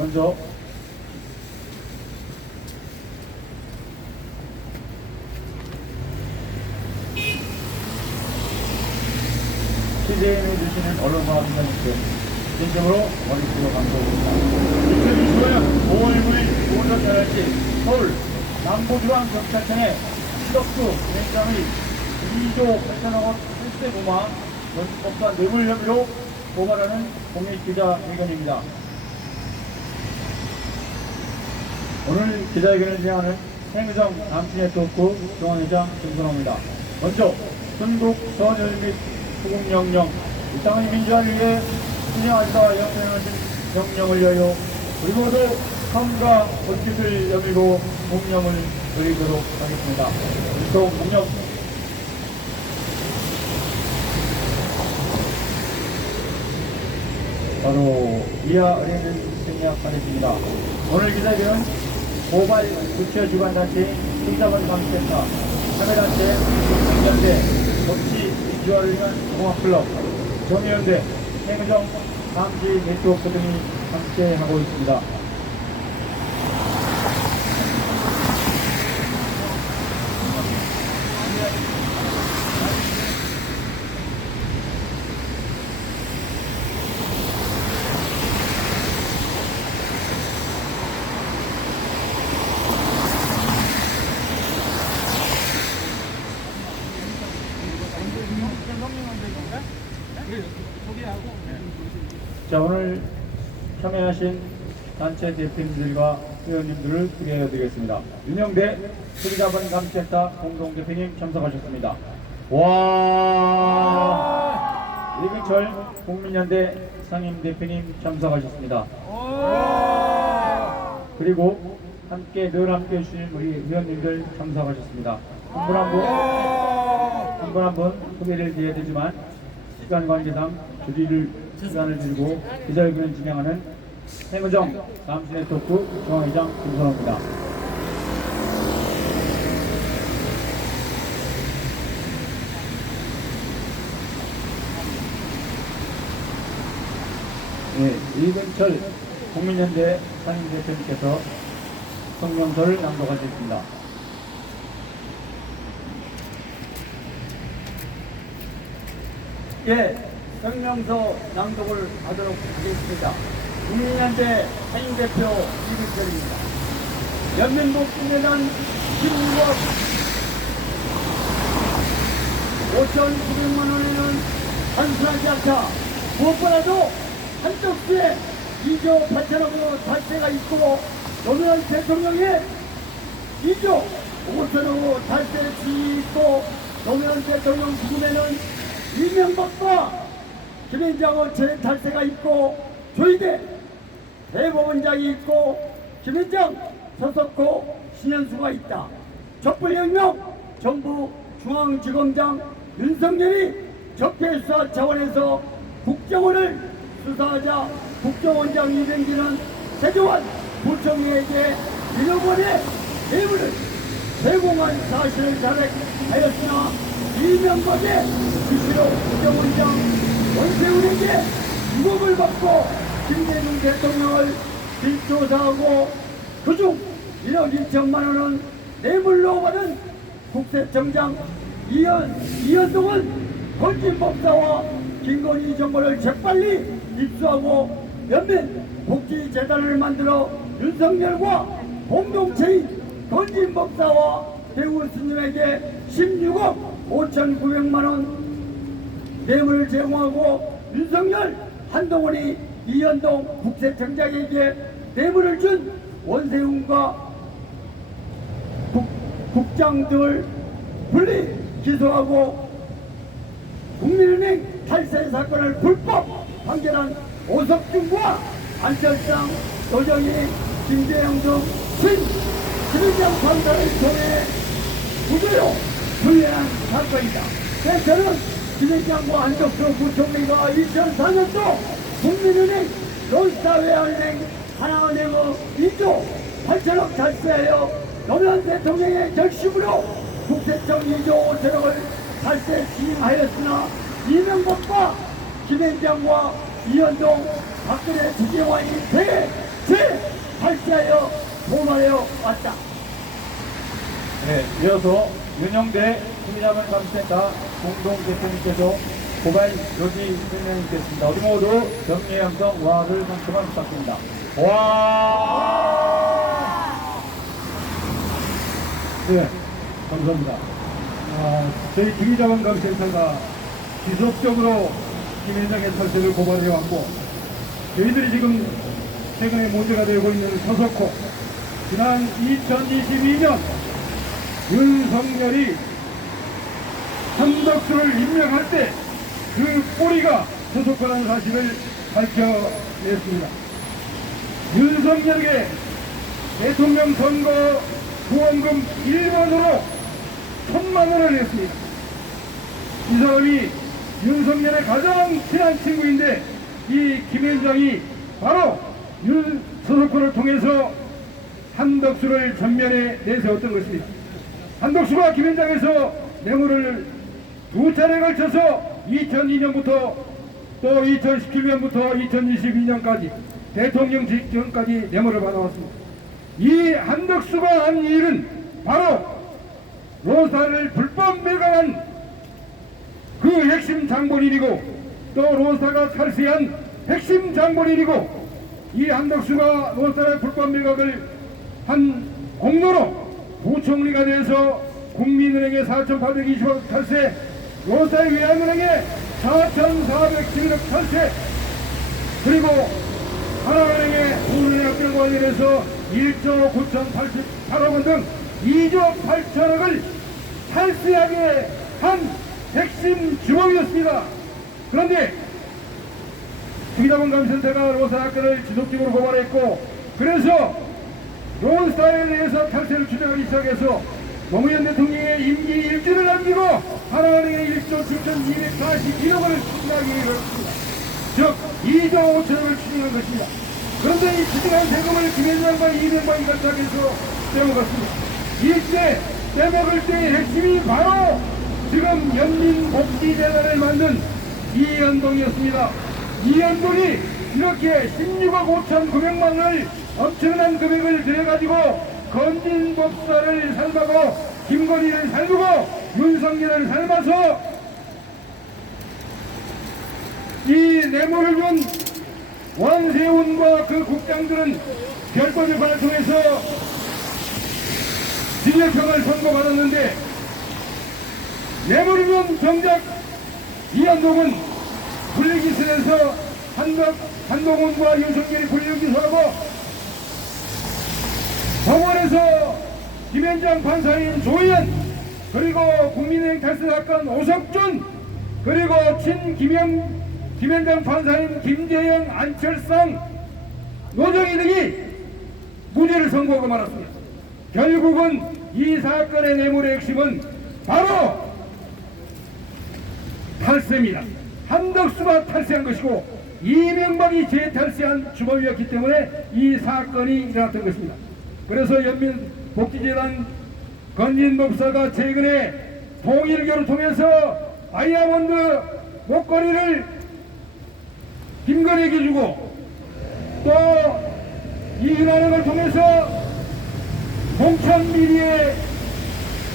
먼저 취재해 주시는 언론과 기자님께 진심으로 머리숙여 감사드립니다. 2025년 5월 9일 오전 11시 서울 남부중앙경찰청의 시덕수 현장의 2조 8천억 원 실세 부마 연수법과 뇌물 혐의로 고발하는 공익 기자회견입니다. 오늘 기자회견을 진행하는 행정 남친의 토크 중앙회장 김선호입니다. 먼저 전국 선열 및 후국명령 이 땅의 민주화를 위해 진행하시다 영령하신 명령을 위하여 그리고도 삶과 원칙을 여미고 공명을 드리도록 하겠습니다. 일동 공명 바로 이하 은행은 생략하겠습니다. 오늘 기자회견은 고발 구체 주관단체인 행사관 감센터, 참여단체, 공연대, 정치 민주화를 위한 공학클럽, 정의연대, 행정, 감시 네트워크 등이 함께하고 있습니다. 자 오늘 참여하신 단체 대표님들과 회원님들을 소개해드리겠습니다. 윤영대 소비자본 감센터 공동 대표님 참석하셨습니다. 와 이근철 국민연대 상임 대표님 참석하셨습니다. 그리고 함께 늘 함께 해주신 우리 회원님들 참석하셨습니다. 한분한분 한 분 한 분 소개를 드려야 되지만 시간 관계상 주리를 시간을 들고 기자회견을 진행하는 행의정 남신의 토크 중앙회장 김선호입니다. 네, 이근철 국민연대 상임대표님께서 성명서를 낭독하셨습니다. 예, 성명서 낭독을 하도록 하겠습니다. 국민연대 사임대표 이근철입니다. 연민복지재단 16억 5,900만 원에는 단순하지 않다. 무엇보다도 한쪽에 2조 8천억으로 달세가 있고 노무현 대통령의 2조 5천억으로 달세를 짓고 노무현 대통령 죽음에는 이명박과 김현장은 제 달세가 있고 조희대 대법원장이 있고 김현장 서석호 신현수가 있다. 촛불혁명 정부 중앙지검장 윤석열이 적폐수사 차원에서 국정원을 수사하자 국정원장 이병기는 세조원 부총리에게 1억 원의 뇌물을 제공한 사실을 자백하였으나 이명박의 수시로 국정원장 원세훈에게 6억을 받고 김대중 대통령을 뒷조사하고 그중 1억 2천만 원은 뇌물로 받은 국세청장 이현, 이현동은 건진법사와 김건희 정보를 재빨리 입수하고 연민 복지재단을 만들어 윤석열과 공동체인 건진법사와 대우 스님에게 16억 5,900만 원 뇌물을 제공하고 윤석열 한동훈이 이현동 국세청장에게 뇌물을 준 원세훈과 국, 국장 등을 분리 기소하고 국민은행 탈세 사건을 불법 판결한 오석준과 안철상, 노정희, 김재영 등신 김일장 판사를 통해 구조로 불리한 사건이다. 그래서 저는 김일장과 안철수 부총리가 2004년도 국민은행, 론스타웨어은행, 하나은행의 2조 8천억 탈세하여 노무현 대통령의 결심으로 국세청 2조 5천억을 탈세 시행하였으나 이명박과 김현장과 이현동 박근혜 주재환이 대제 발사하여 도말하여 왔다. 네, 이어서 윤영대 국민야만 감센터 공동대표님께서 고발 요지 설명이 있겠습니다. 우리 모두 경례 양성 와를 성큼만 부탁드립니다. 와! 네, 감사합니다. 아, 저희 기기자원 감센터가 지속적으로 김현장의 탈세를 고발해왔고, 저희들이 지금 최근에 문제가 되고 있는 서석호, 지난 2022년 윤석열이 한덕수를 임명할 때그 꼬리가 서석호라는 사실을 밝혀냈습니다. 윤석열에게 대통령 선거 후원금 1원으로 천만 원을 냈습니다. 이 사람이 윤석열의 가장 친한 친구인데 이 김현장이 바로 윤 서석호를 통해서 한덕수를 전면에 내세웠던 것입니다. 한덕수가 김현장에서 뇌물을 두 차례 걸쳐서 2002년부터 또 2017년부터 2022년까지 대통령 직전까지 뇌물을 받아왔습니다. 이 한덕수가 한 일은 바로 로사를 불법 매각한 그 핵심 장본인이고 또 로사가 탈세한 핵심 장본인이고 이 한덕수가 로사의 불법 매각을 한 공로로 부총리가 돼서 국민은행에 4,820억 탈세 로사의 외환은행에 4,411억 탈세 그리고 하나은행의 우은행 합병 관련해서 1조 9,088억 원 등 2조 8천억을 탈세하게 한 핵심 주범이었습니다. 그런데 기자본감센터가 로사 사건을 지속적으로 고발했고 그래서 론스타에 대해서 탈세를 주장하기 시작해서 노무현 대통령의 임기 일주를 남기고 하나은행의 1조 7,241억 원을 추진하기 이르렀습니다. 즉 2조 5천억을 추징한 것입니다. 그런데 이 추징한 세금을 김현장과 이명박이 걸착해서 떼먹었습니다. 이때 떼먹을 때의 핵심이 바로 지금 연민복지재단을 만든 이현동이었습니다. 이현동이 이렇게 16억 5천 9백만 원을 엄청난 금액을 들여가지고 건진법사를 삶아고 김건희를 살두고 윤석열을 삶아서 이 뇌물을 준 원세훈과 그 국장들은 재판을 통해서 징역형을 선고받았는데 뇌물을 준 정작 이한동은 불리기선에서 한덕, 한동훈과 윤석열이 불리기소하고 법원에서 김현장 판사인 조희연 그리고 국민은행 탈세 사건 오석준 그리고 친 김영 김현장 판사인 김재영 안철상 노정희 등이 무죄를 선고하고 말았습니다. 결국은 이 사건의 뇌물의 핵심은 바로 탈세입니다. 한덕수가 탈세한 것이고 이명박이 재탈세한 주범이었기 때문에 이 사건이 일어났던 것입니다. 그래서 연민복지재단 건진법사가 최근에 통일교를 통해서 다이아몬드 목걸이를 김건희에게 주고 또 이은하령을 통해서 공천 미리에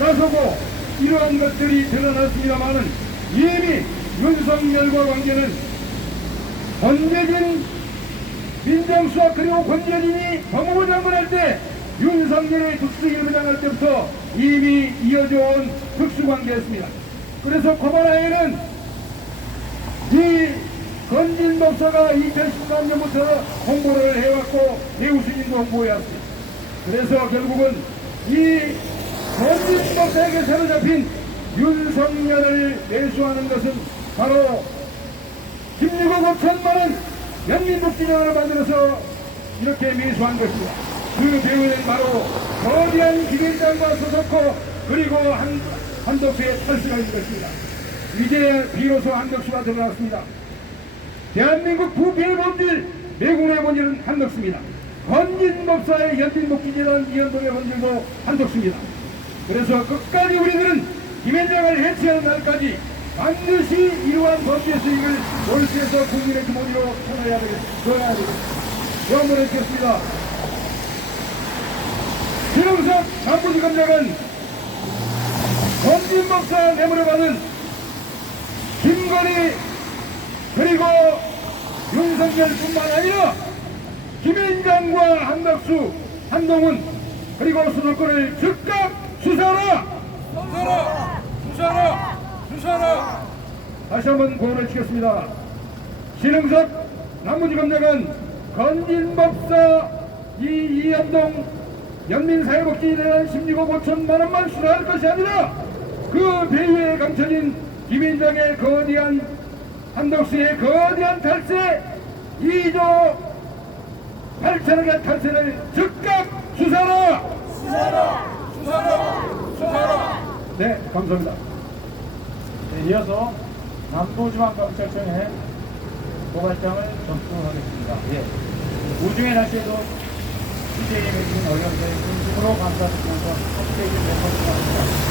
나서고 이러한 것들이 드러났습니다마는 이미 윤석열과 관계는 권재진 민정수석 그리고 권재진이 법무부 장관 할 때 윤석열의 특수일부장 할 때부터 이미 이어져 온 특수관계였습니다. 그래서 코바나에는 이 건진 법사가 2013년부터 홍보를 해왔고 내우수진도 홍보해왔습니다. 그래서 결국은 이 건진 법사에게 사로잡힌 윤석열을 매수하는 것은 바로 16억 5천만 원 연민복지전을 만들어서 이렇게 매수한 것입니다. 그 배우는 바로 거대한 기대장과 소속고 그리고 한, 한덕수의 탈수가 있는 것입니다. 이제 비로소 한덕수가 드러났습니다. 대한민국 부패의 본질, 내국의 본질은 한덕수입니다. 건진 법사의 연민복지재단 이현동의 본질도 한덕수입니다. 그래서 끝까지 우리들은 김현장을 해체하는 날까지 반드시 이러한 범죄 수익을 월세에서 국민의 주머니로 쳐내야 되겠습니다. 영문을 찍습니다. 김영석 남부지 검장은 검진법사 뇌물을 받은 김건희 그리고 윤석열뿐만 아니라 김앤장과 한덕수, 한동훈 그리고 수도권을 즉각 수사하라! 수사하라! 수사하라! 수사하라! 다시 한번 고언을 치겠습니다. 신흥석 남부지검장은 건진법사 이 이현동 연민사회복지에 대한 16억 5천만 원만 수사할 것이 아니라 그 배후에 감춰진 김인장의 거대한 한덕수의 거대한 탈세 2조 8천억의 탈세를 즉각 수사하라! 수사하라! 수사하라! 수사하라! 네, 감사합니다. 네, 이어서 남부지방경찰청에 고발장을 접수하겠습니다. 예. 우중의 날씨에도 맺힌 어려운데 진심으로 감사드리면서 함께해 주신 멤버들 감사합니다.